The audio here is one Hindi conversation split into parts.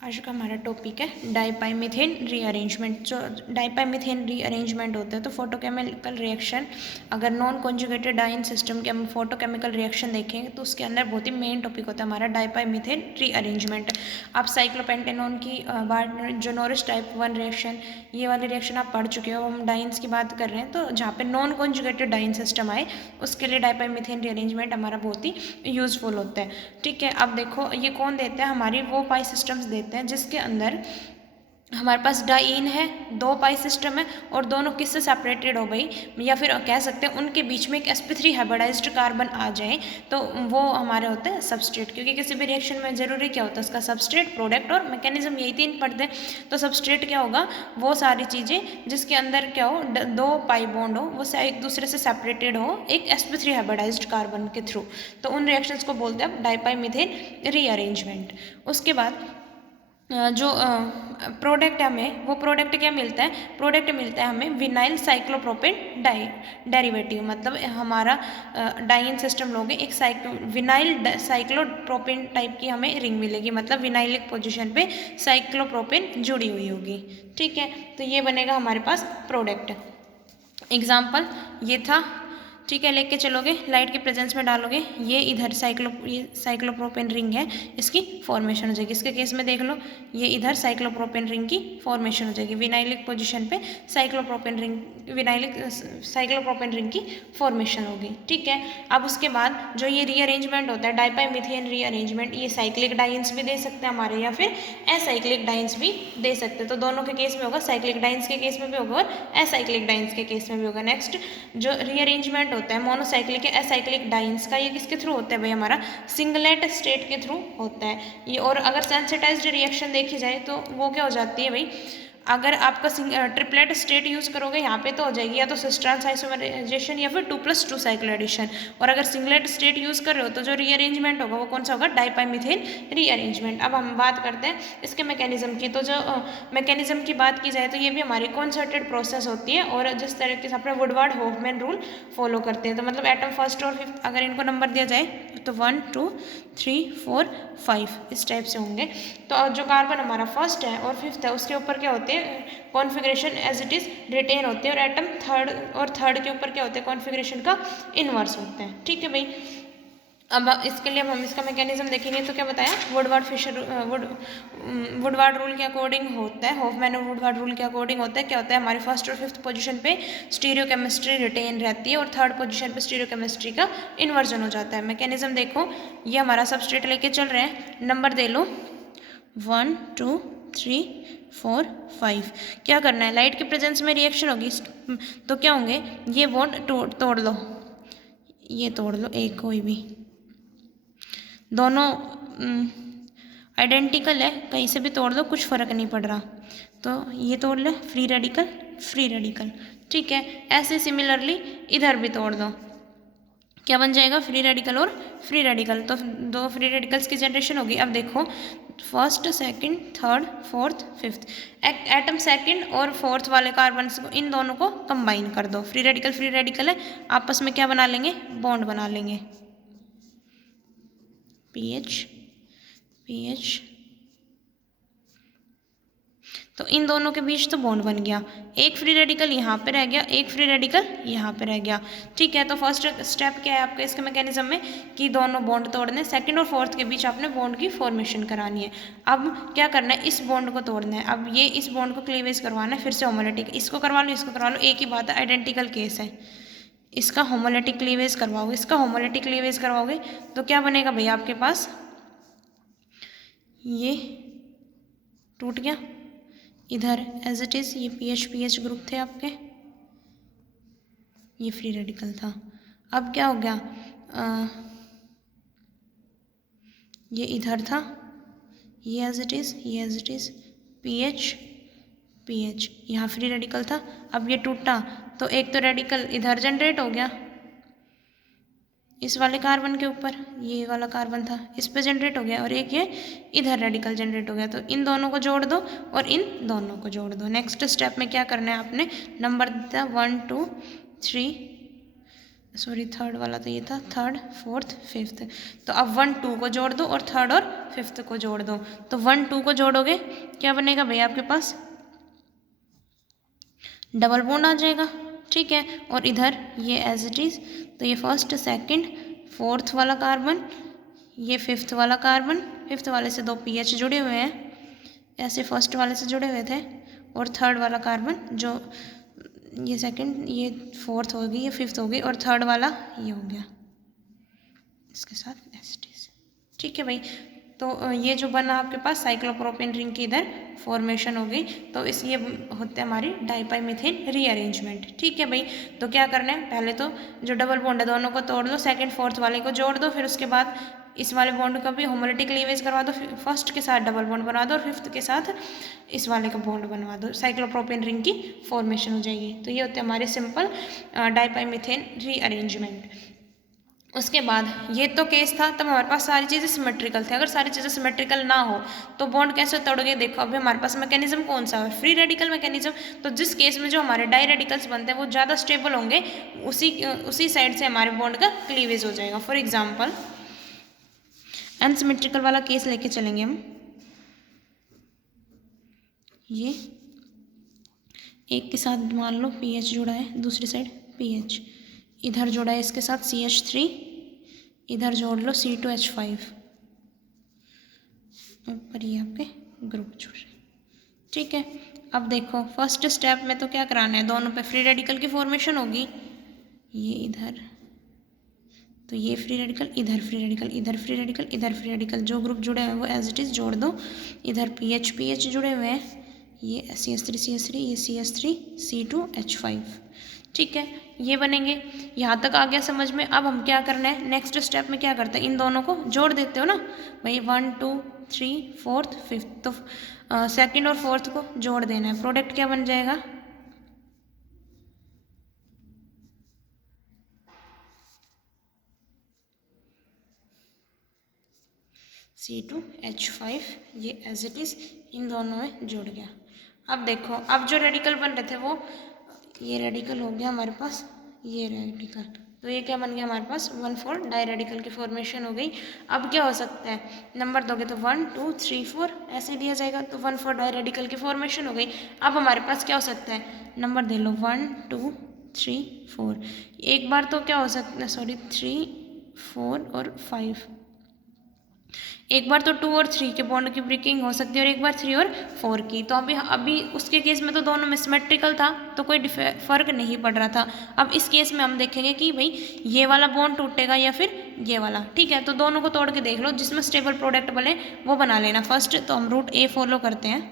आज का हमारा टॉपिक है डाइपाइमिथेन रीअरेंजमेंट। जो डाइपाइमिथेन रीअरेंजमेंट होता है तो फोटोकेमिकल रिएक्शन, अगर नॉन कॉन्जुगेटेड डाइन सिस्टम के हम फोटोकेमिकल रिएक्शन देखेंगे तो उसके अंदर बहुत ही मेन टॉपिक होता है हमारा डाइपाइमिथेन रीअरेंजमेंट। आप साइक्लोपेंटेनॉन की बात, जो नॉरिस टाइप 1 रिएक्शन, ये वाले रिएक्शन आप पढ़ चुके हो। हम डाइन्स की बात कर रहे हैं तो जहाँ पे नॉन कॉन्जुगेटेड डाइन सिस्टम आए उसके लिए डाइपाइमिथेन रीअरेंजमेंट हमारा बहुत ही यूजफुल होता है। ठीक है, अब देखो ये कौन देता है, हमारी वो पाई सिस्टम्स देते हैं जिसके अंदर हमारे पास डाइन है, दो पाई सिस्टम है और दोनों किससे सेपरेटेड हो गई, या फिर कह सकते हैं उनके बीच में एक sp3 हाइब्रिडाइज्ड कार्बन आ जाए तो वो हमारे होते हैं सबस्ट्रेट। क्योंकि किसी भी रिएक्शन में जरूरी क्या होता है, उसका सबस्ट्रेट, प्रोडक्ट और मैकेनिज्म, यही तीन पढ़ते हैं। तो सबस्ट्रेट क्या होगा, वो सारी चीज़ें जिसके अंदर क्या हो, दो पाई बॉन्ड हो, वो एक दूसरे से सेपरेटेड हो एक sp3 हाइब्रिडाइज्ड कार्बन के थ्रू, तो उन रिएक्शंस को बोलते हैं डाइपाइमिथेन रीअरेंजमेंट। उसके बाद जो प्रोडक्ट है हमें, वो प्रोडक्ट क्या मिलता है, प्रोडक्ट मिलता है हमें विनाइल साइक्लोप्रोपेन डेरिवेटिव। मतलब हमारा डाइन सिस्टम लोगे एक विनाइल साइक्लोप्रोपेन टाइप की हमें रिंग मिलेगी, मतलब विनाइलिक पोजीशन पे साइक्लोप्रोपेन जुड़ी हुई होगी। ठीक है, तो ये बनेगा हमारे पास प्रोडक्ट। एग्जाम्पल ये था, ठीक है, लेके चलोगे, लाइट के प्रेजेंस में डालोगे, ये इधर ये साइक्लोप्रोपेन रिंग है, इसकी फॉर्मेशन हो जाएगी। इसके केस में देख लो, ये इधर साइक्लोप्रोपेन रिंग की फॉर्मेशन हो जाएगी, विनाइलिक पोजीशन पे cyclopropane ring, vinylic cyclopropane ring की फॉर्मेशन होगी। ठीक है, अब उसके बाद जो ये रीअरेंजमेंट होता है डाइपाइमिथेन रीअरेंजमेंट, ये साइक्लिक डाइन्स भी दे सकते हैं हमारे, या फिर असाइक्लिक डाइन्स भी दे सकते हैं। तो दोनों के केस में होगा, साइक्लिक डाइन्स के केस में भी होगा और असाइक्लिक डाइन्स के केस में भी होगा। नेक्स्ट जो रीअरेंजमेंट होता है मोनोसाइक्लिक या असाइक्लिक डाइन्स का, ये किसके थ्रू होता है भाई, हमारा सिंगलेट स्टेट के थ्रू होता है ये। और अगर सेंसिटाइज्ड रिएक्शन देखी जाए तो वो क्या हो जाती है भाई, अगर आपका ट्रिपलेट स्टेट यूज़ करोगे यहाँ पे तो हो जाएगी या तो सिस्टर्न्स आइसोमराइजेशन या फिर 2+2 साइक्ल एडिशन। और अगर सिंगलेट स्टेट यूज़ कर रहे हो तो जो रीअरेंजमेंट होगा वो कौन सा होगा, डाइपाइमिथेन रीअरेंजमेंट। अब हम बात करते हैं इसके मैकेनिज्म की। तो जो मैकेनिज्म की बात की जाए तो ये भी हमारी कॉन्सर्टेड प्रोसेस होती है और जिस तरीके से अपने वुडवार्ड हॉफमैन रूल फॉलो करते हैं। तो मतलब एटम फर्स्ट और फिफ्थ अगर इनको नंबर दिया जाए तो 1 2 3 4 5 इस टाइप से होंगे। तो जो कार्बन हमारा फर्स्ट है और फिफ्थ है उसके ऊपर क्या होते हैं, configuration as it is written होते हैं, और एटम थर्ड के ऊपर क्या होते हैं, कॉन्फ़िगरेशन का इन्वर्स होता है। ठीक है भाई, अब इसके लिए हम इसका मैकेनिज्म देखेंगे तो क्या बताया, वुडवार्ड रूल के अकॉर्डिंग होता है, हॉफमैन और वुडवार्ड रूल के अकॉर्डिंग होता है। क्या होता है, हमारी फर्स्ट और फिफ्थ पोजीशन पे स्टीरियोकेमिस्ट्री रिटेन रहती है और थर्ड पोजीशन पे स्टीरियोकेमिस्ट्री का इन्वर्जन हो जाता है। मैकेनिज्म देखो, ये हमारा सबस्ट्रेट लेके चल रहे हैं, नंबर दे लो 1 2 3 4 5। क्या करना है, लाइट के प्रेजेंस में रिएक्शन होगी तो क्या होंगे, ये बॉन्ड तोड़ लो, ये तोड़ लो, एक कोई भी, दोनों आइडेंटिकल है, कहीं से भी तोड़ दो कुछ फ़र्क नहीं पड़ रहा। तो ये तोड़ ले, फ्री रेडिकल फ्री रेडिकल। ठीक है, ऐसे सिमिलरली इधर भी तोड़ दो, क्या बन जाएगा, फ्री रेडिकल और फ्री रेडिकल। तो दो फ्री रेडिकल्स की जनरेशन होगी। अब देखो first second third fourth fifth, atom second और फोर्थ वाले कार्बन को, इन दोनों को कंबाइन कर दो, फ्री रेडिकल है, आपस में क्या बना लेंगे, बॉन्ड बना लेंगे, पीएच पीएच। तो इन दोनों के बीच तो बॉन्ड बन गया, एक फ्री रेडिकल यहाँ पे रह गया, एक फ्री रेडिकल यहाँ पे रह गया। ठीक है, तो फर्स्ट स्टेप क्या है आपके इसके मैकेनिज्म में कि दोनों बॉन्ड तोड़ने, सेकंड और फोर्थ के बीच आपने बॉन्ड की फॉर्मेशन करानी है। अब क्या करना है, इस बॉन्ड को तोड़ना है। अब ये इस बॉन्ड को क्लीवेज करवाना है, फिर से होमोलिटिक, इसको करवा लो इसको करवा लो, एक ही बात है, आइडेंटिकल केस है। इसका होमोलिटिक क्लीवेज करवाओगे, इसका होमोलिटिक क्लीवेज करवाओगे तो क्या बनेगा भैया, आपके पास ये टूट गया, इधर एज इट इज़ ये पीएच ग्रुप थे आपके, ये फ्री रेडिकल था। अब क्या हो गया, ये इधर था, ये एज इट इज़, ये एज इट इज़, पीएच यहाँ फ्री रेडिकल था। अब ये टूटा तो एक तो रेडिकल इधर जनरेट हो गया, इस वाले कार्बन के ऊपर, ये वाला कार्बन था इस पे जनरेट हो गया, और एक ये इधर रेडिकल जनरेट हो गया। तो इन दोनों को जोड़ दो और इन दोनों को जोड़ दो। नेक्स्ट स्टेप में क्या करना है आपने, नंबर दिया 1 2 3 सॉरी थर्ड वाला तो ये था, थर्ड फोर्थ फिफ्थ। तो अब 1 2 को जोड़ दो और थर्ड और फिफ्थ को जोड़ दो। तो 1 2 को जोड़ोगे क्या बनेगा भैया आपके पास, डबल बॉन्ड आ जाएगा, ठीक है। और इधर ये एज इट इज़, तो ये फर्स्ट सेकंड फोर्थ वाला कार्बन, ये फिफ्थ वाला कार्बन, फिफ्थ वाले से 2 पीएच जुड़े हुए हैं, ऐसे फर्स्ट वाले से जुड़े हुए थे। और थर्ड वाला कार्बन जो ये सेकंड, ये फोर्थ होगी, ये फिफ्थ होगी, और थर्ड वाला ये हो गया इसके साथ एसिटीज, ठीक है भाई। तो ये जो बना आपके पास साइक्लोप्रोपेन रिंग की इधर फॉर्मेशन हो गई। तो इस ये होते हैं हमारी डाइपाइमिथेन रीअरेंजमेंट, ठीक है भाई। तो क्या करना है, पहले तो जो डबल बॉन्ड है दोनों को तोड़ दो, सेकंड फोर्थ वाले को जोड़ दो, फिर उसके बाद इस वाले बॉन्ड का भी होमोलिटिक क्लीवेज करवा दो, फर्स्ट के साथ डबल बॉन्ड बना दो और फिफ्थ के साथ इस वाले का बॉन्ड बनवा दो, साइक्लोप्रोपेन रिंग की फॉर्मेशन हो जाएगी। तो ये होते हैं हमारे सिंपल डाइपाइमिथेन रीअरेंजमेंट। उसके बाद ये तो केस था, तब हमारे पास सारी चीज़ें सिमेट्रिकल थी। अगर सारी चीज़ें सिमेट्रिकल ना हो तो बॉन्ड कैसे तोड़ोगे, देखो अभी हमारे पास मैकेनिज्म कौन सा है, फ्री रेडिकल मैकेनिज्म। तो जिस केस में जो हमारे डाई रेडिकल्स बनते हैं वो ज़्यादा स्टेबल होंगे, उसी साइड से हमारे बॉन्ड का क्लीवेज हो जाएगा। फॉर एग्जाम्पल अनसिमेट्रिकल वाला केस लेके चलेंगे हम। ये एक के साथ मान लो पीएच जुड़ा है, दूसरी साइड पीएच, इधर जोड़ा है इसके साथ CH3, इधर जोड़ लो C2H5, ऊपर ये आपके ग्रुप जुड़ रहे, ठीक है। अब देखो फर्स्ट स्टेप में तो क्या कराना है, दोनों पे फ्री रेडिकल की फॉर्मेशन होगी, ये इधर, तो ये फ्री रेडिकल, इधर फ्री रेडिकल, इधर फ्री रेडिकल, इधर फ्री रेडिकल, जो ग्रुप जुड़े हुए हैं वो एज इट इज़ जोड़ दो। इधर पीएच जुड़े हुए हैं, ये CH3 ये CH3 C2H5, ठीक है। ये बनेंगे, यहाँ तक आ गया समझ में। अब हम क्या करना है, नेक्स्ट स्टेप में क्या करते हैं, इन दोनों को जोड़ देते हो ना भाई, 1 2 3 फोर्थ फिफ्थ, तो सेकंड और फोर्थ को जोड़ देना है। प्रोडक्ट क्या बन जाएगा, C2H5, ये एज इट इज़ इन दोनों में जुड़ गया। अब देखो, अब जो रेडिकल बन रहे थे वो, ये रेडिकल हो गया हमारे पास, ये रेडिकल, तो ये क्या बन गया हमारे पास 1 4 डाई रेडिकल की फॉर्मेशन हो गई। अब क्या हो सकता है, नंबर दोगे तो 1 2 3 4 ऐसे दिया जाएगा, तो 1 4 डाई रेडिकल की फॉर्मेशन हो गई। अब हमारे पास क्या हो सकता है, नंबर दे लो 1 2 3 4, एक बार तो क्या हो सकता है, सॉरी 3 4 और 5, एक बार तो 2 और 3 के बॉन्ड की ब्रेकिंग हो सकती है, और एक बार 3 और 4 की। तो अभी उसके केस में तो दोनों में सिमेट्रिकल था, तो कोई फर्क नहीं पड़ रहा था। अब इस केस में हम देखेंगे कि भाई ये वाला बॉन्ड टूटेगा या फिर ये वाला, ठीक है। तो दोनों को तोड़ के देख लो, जिसमें स्टेबल प्रोडक्ट बने वो बना लेना। फर्स्ट तो हम रूट A फॉलो करते हैं,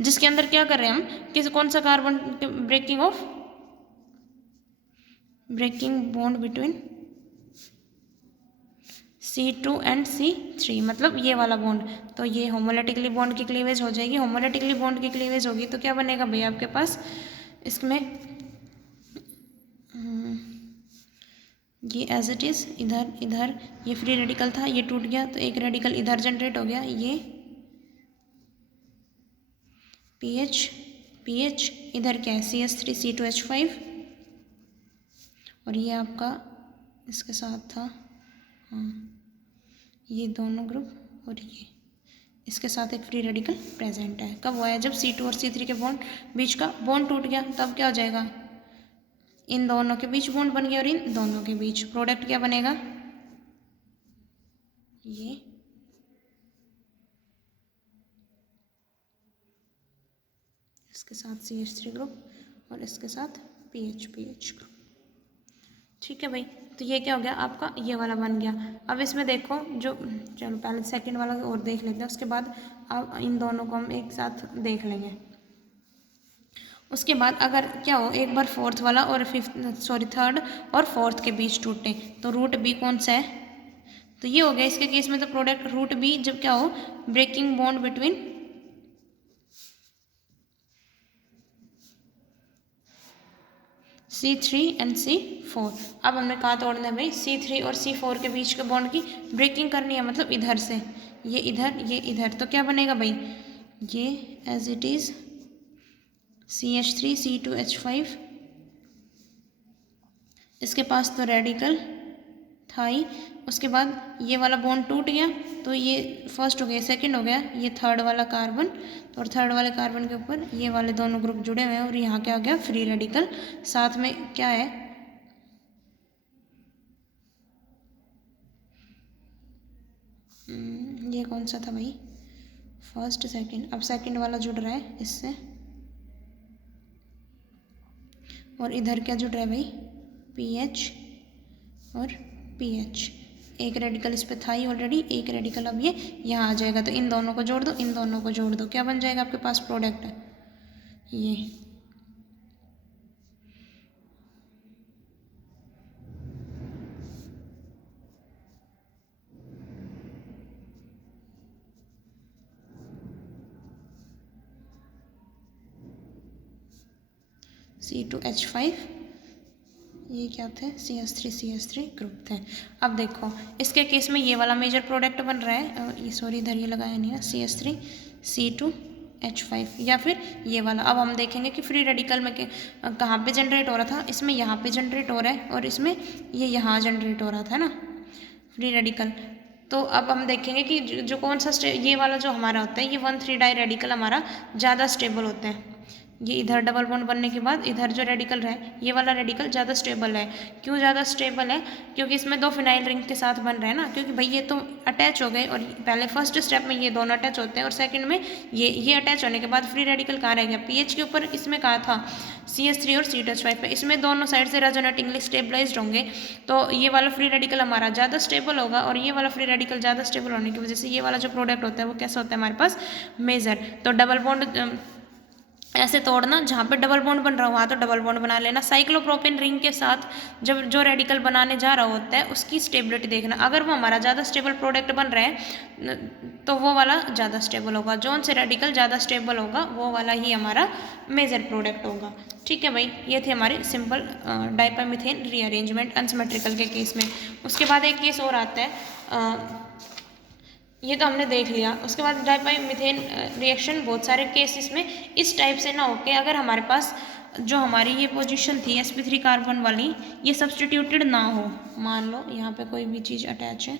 जिसके अंदर क्या कर रहे हैं हम, कौन सा carbon breaking bond between C2 and C3, मतलब ये वाला बॉन्ड। तो ये होमोलिटिकली बॉन्ड की क्लीवेज हो जाएगी, होमोलिटिकली बॉन्ड की क्लीवेज होगी तो क्या बनेगा भैया आपके पास, इसमें ये एज इट इज़, इधर इधर ये फ्री रेडिकल था, ये टूट गया, तो एक रेडिकल इधर जनरेट हो गया, ये पीएच इधर क्या है CH3 C2H5, और ये आपका इसके साथ था, हाँ ये दोनों ग्रुप, और ये इसके साथ एक फ्री रेडिकल प्रेजेंट है। कब हुआ है, जब C2 और C3 के बॉन्ड बीच का बॉन्ड टूट गया, तब क्या हो जाएगा, इन दोनों के बीच बॉन्ड बन गया, और इन दोनों के बीच प्रोडक्ट क्या बनेगा, ये इसके साथ CH3 ग्रुप और इसके साथ पीएच ग्रुप, ठीक है भाई। तो ये क्या हो गया आपका, ये वाला बन गया। अब इसमें देखो जो, चलो पहले सेकंड वाला और देख लेते हैं, उसके बाद अब इन दोनों को हम एक साथ देख लेंगे। उसके बाद अगर क्या हो, एक बार फोर्थ वाला और थर्ड और फोर्थ के बीच टूटे, तो रूट B कौन सा है, तो ये हो गया इसके केस में। तो प्रोडक्ट रूट B जब क्या हो, breaking bond between C3 and C4। अब हमने कहा तोड़ना है भाई, C3 और C4 के बीच के बॉन्ड की ब्रेकिंग करनी है, मतलब इधर से ये इधर, तो क्या बनेगा भाई, ये as it is CH3 C2H5, इसके पास तो रेडिकल था ही। उसके बाद ये वाला बॉन्ड टूट गया तो ये फर्स्ट हो गया, सेकंड हो गया, ये थर्ड वाला कार्बन। तो और थर्ड वाले कार्बन के ऊपर ये वाले दोनों ग्रुप जुड़े हुए हैं और यहाँ क्या हो गया, फ्री रेडिकल। साथ में क्या है, ये कौन सा था भाई, फर्स्ट सेकंड। अब सेकंड वाला जुड़ रहा है इससे, और इधर क्या जुड़ रहा है भाई, PH और PH। एक रेडिकल इस पे था ही ऑलरेडी, एक रेडिकल अब ये यहाँ आ जाएगा। तो इन दोनों को जोड़ दो, इन दोनों को जोड़ दो, क्या बन जाएगा आपके पास प्रोडक्ट है ये। C2H5, ये क्या थे, CH3 ग्रुप थे। अब देखो इसके केस में ये वाला मेजर प्रोडक्ट बन रहा है, ये सॉरी इधर ये लगाया नहीं है, CH3 C2H5, या फिर ये वाला। अब हम देखेंगे कि फ्री रेडिकल में कहाँ पे जनरेट हो रहा था, इसमें यहाँ पे जनरेट हो रहा है और इसमें ये यहाँ जनरेट हो रहा था ना फ्री रेडिकल। तो अब हम देखेंगे कि जो कौन सा ये वाला जो हमारा होता है, ये 1,3 डाई रेडिकल हमारा ज़्यादा स्टेबल होते हैं। ये इधर डबल बॉन्ड बनने के बाद इधर जो रेडिकल है, ये वाला रेडिकल ज़्यादा स्टेबल है। क्यों ज़्यादा स्टेबल है, क्योंकि इसमें 2 फिनाइल रिंग के साथ बन रहे हैं ना, क्योंकि भाई ये तो अटैच हो गए, और पहले फर्स्ट स्टेप में ये दोनों अटैच होते हैं और सेकंड में ये अटैच होने के बाद फ्री रेडिकल कहाँ रह गया, PH के ऊपर। इसमें कहा था CH3 और C2H5 पे, इसमें दोनों साइड से रेजोनेटिंगली स्टेबलाइज्ड होंगे। तो ये वाला फ्री रेडिकल हमारा ज़्यादा स्टेबल होगा, और ये वाला फ्री रेडिकल ज़्यादा स्टेबल होने की वजह से ये वाला जो प्रोडक्ट होता है वो कैसा होता है हमारे पास, मेजर। तो डबल बॉन्ड ऐसे तोड़ना, जहाँ पे डबल बॉन्ड बन रहा हो वहाँ तो डबल बॉन्ड बना लेना। साइक्लोप्रोपेन रिंग के साथ जब जो रेडिकल बनाने जा रहा होता है उसकी स्टेबिलिटी देखना, अगर वो हमारा ज़्यादा स्टेबल प्रोडक्ट बन रहा है तो वो वाला ज़्यादा स्टेबल होगा, जौन से रेडिकल ज़्यादा स्टेबल होगा वो वाला ही हमारा मेजर प्रोडक्ट होगा। ठीक है भाई, ये थे हमारे सिंपल डाइपैमिथेन रीअरेंजमेंट अनसिमेट्रिकल के केस में। उसके बाद एक केस और आता है, ये तो हमने देख लिया। उसके बाद डाइपैमिथेन रिएक्शन बहुत सारे केसेस में इस टाइप से ना होके, अगर हमारे पास जो हमारी ये पोजीशन थी sp3 कार्बन वाली, ये सब्सटीट्यूटेड ना हो। मान लो यहाँ पे कोई भी चीज़ अटैच है,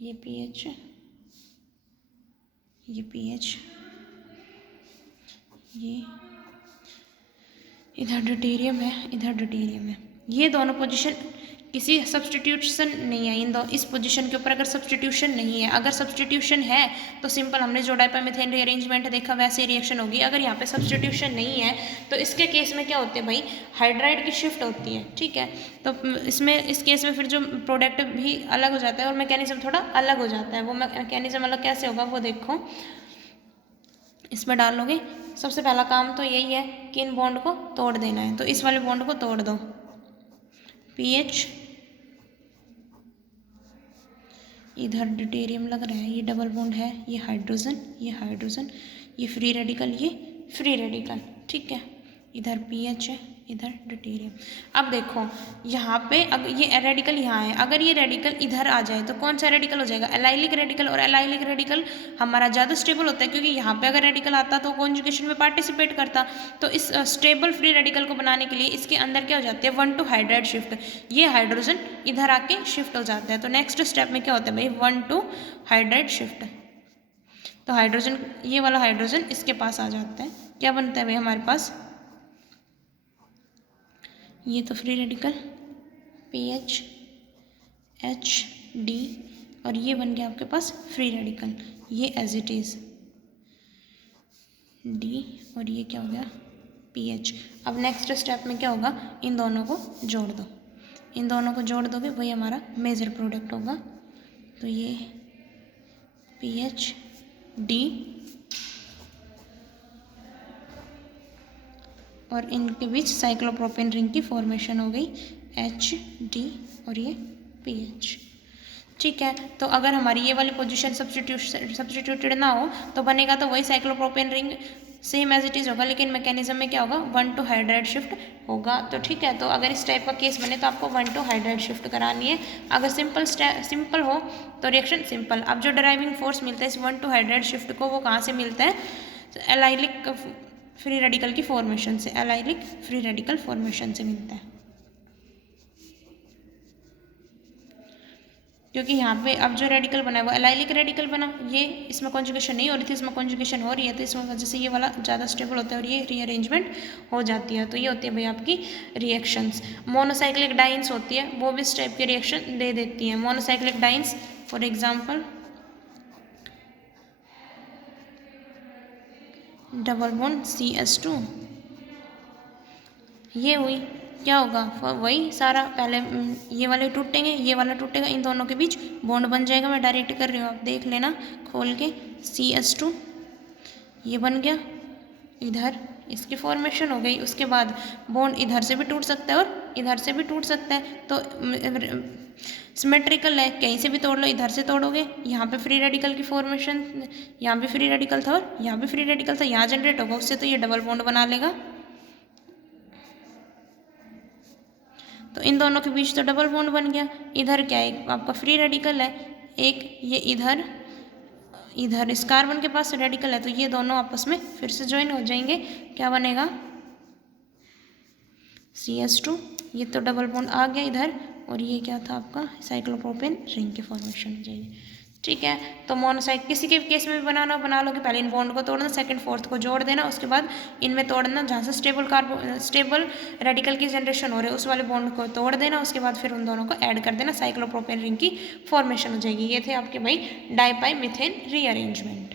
ये PH है, ये PH, ये इधर ड्यूटेरियम है, इधर ड्यूटेरियम है। ये दोनों पोजीशन किसी सब्सटीट्यूशन नहीं है, इन दो इस पोजीशन के ऊपर अगर सब्सटीट्यूशन नहीं है। अगर सब्सटीट्यूशन है तो सिंपल हमने जो डाइपैमिथेन रीअरेंजमेंट देखा वैसे रिएक्शन होगी। अगर यहाँ पे सब्सटीट्यूशन नहीं है तो इसके केस में क्या होते हैं भाई, हाइड्राइड की शिफ्ट होती है। ठीक है, तो इसमें इस केस में फिर जो प्रोडक्ट भी अलग हो जाता है और मैकेनिज्म थोड़ा अलग हो जाता है। वो मैकेनिज्म अलग कैसे होगा वो देखो, इसमें डालोगे। सबसे पहला काम तो यही है कि इन बॉन्ड को तोड़ देना है, तो इस वाले बॉन्ड को तोड़ दो। PH, इधर ड्यूटेरियम लग रहा है, ये डबल बॉन्ड है, ये हाइड्रोजन, ये हाइड्रोजन, ये फ्री रेडिकल, ये फ्री रेडिकल। ठीक है, इधर PH है, इधर ड्यूटेरियम। अब देखो यहाँ पे अगर ये रेडिकल यहाँ है, अगर ये रेडिकल इधर आ जाए तो कौन सा रेडिकल हो जाएगा, एलाइलिक रेडिकल। और एलाइलिक रेडिकल हमारा ज़्यादा स्टेबल होता है, क्योंकि यहाँ पे अगर रेडिकल आता तो कॉन्जुगेशन में पार्टिसिपेट करता। तो इस स्टेबल फ्री रेडिकल को बनाने के लिए इसके अंदर क्या हो जाती है, 1 to हाइड्राइड शिफ्ट। ये हाइड्रोजन इधर आके शिफ्ट हो जाता है। तो नेक्स्ट स्टेप में क्या होता है भाई, 1 to हाइड्राइड शिफ्ट। तो हाइड्रोजन, ये वाला हाइड्रोजन इसके पास आ जाता है, क्या बनता है भाई हमारे पास, ये तो फ्री रेडिकल PH HD, और ये बन गया आपके पास फ्री रेडिकल, ये एज इट इज़ D, और ये क्या हो गया PH। अब नेक्स्ट स्टेप में क्या होगा, इन दोनों को जोड़ दो, इन दोनों को जोड़ दोगे वही हमारा मेजर प्रोडक्ट होगा। तो ये PHD, और इनके बीच साइक्लोप्रोपेन रिंग की फॉर्मेशन हो गई HD, और ये PH। ठीक है, तो अगर हमारी ये वाली पोजीशन सब्सटीट्यूटेड ना हो तो बनेगा तो वही cyclopropane ring, same as it is होगा, लेकिन मैकेनिज्म में क्या होगा, 1 to हाइड्राइड शिफ्ट होगा। तो ठीक है, तो अगर इस टाइप का केस बने तो आपको 1 to हाइड्राइड शिफ्ट करानी है। अगर सिंपल हो तो रिएक्शन सिंपल। अब जो ड्राइविंग फोर्स मिलता है इस 1 to हाइड्राइड शिफ्ट को, वो कहाँ से मिलता है, एलाइलिक फ्री रेडिकल की फॉर्मेशन से, एलाइलिक फ्री रेडिकल फॉर्मेशन से मिलता है। क्योंकि यहाँ पे अब जो रेडिकल बना है वो एलाइलिक रेडिकल बना, ये इसमें कॉन्जुगेशन नहीं हो रही थी, इसमें कॉन्जुगेशन हो रही है, तो इस वजह से ये वाला ज़्यादा स्टेबल होता है और ये रीअरेंजमेंट हो जाती है। तो ये होती है भाई आपकी रिएक्शंस। मोनोसाइक्लिक डाइन्स होती है वो भी इस टाइप की रिएक्शन दे देती हैं। Monocyclic dance for example double bond CH2, ये हुई, क्या होगा वही सारा पहले ये वाले टूटेंगे, ये वाला टूटेगा, इन दोनों के बीच बॉन्ड बन जाएगा। मैं डायरेक्ट कर रही हूँ, आप देख लेना खोल के। CH2 ये बन गया, इधर इसकी फॉर्मेशन हो गई। उसके बाद बॉन्ड इधर से भी टूट सकता है और इधर से भी टूट सकता है, तो सिमेट्रिकल है, कहीं से भी तोड़ लो, इधर से तोड़ोगे यहाँ पे फ्री रेडिकल की फॉर्मेशन, यहाँ भी फ्री रेडिकल था और यहाँ भी फ्री रेडिकल था, यहाँ जनरेट होगा उससे, तो ये डबल बॉन्ड बना लेगा। तो इन दोनों के बीच तो डबल बॉन्ड बन गया। इधर क्या है, आपका फ्री रेडिकल है, एक ये इधर इधर इस कार्बन के पास रेडिकल है, तो ये दोनों आपस में फिर से ज्वाइन हो जाएंगे, क्या बनेगा CH2, ये तो डबल बॉन्ड आ गया इधर, और ये क्या था आपका साइक्लोप्रोपेन रिंग की फॉर्मेशन हो जाएगी। ठीक है, तो मोनोसाइक किसी के केस में भी बनाना बना लो कि पहले इन बॉन्ड को तोड़ना, सेकंड फोर्थ को जोड़ देना, उसके बाद इनमें तोड़ना, जहाँ से स्टेबल रेडिकल की जनरेशन हो रही है उस वाले बॉन्ड को तोड़ देना, उसके बाद फिर उन दोनों को ऐड कर देना, साइक्लोप्रोपेन रिंग की फॉर्मेशन हो जाएगी। ये थे आपके भाई डाइपाई मीथेन रीअरेंजमेंट।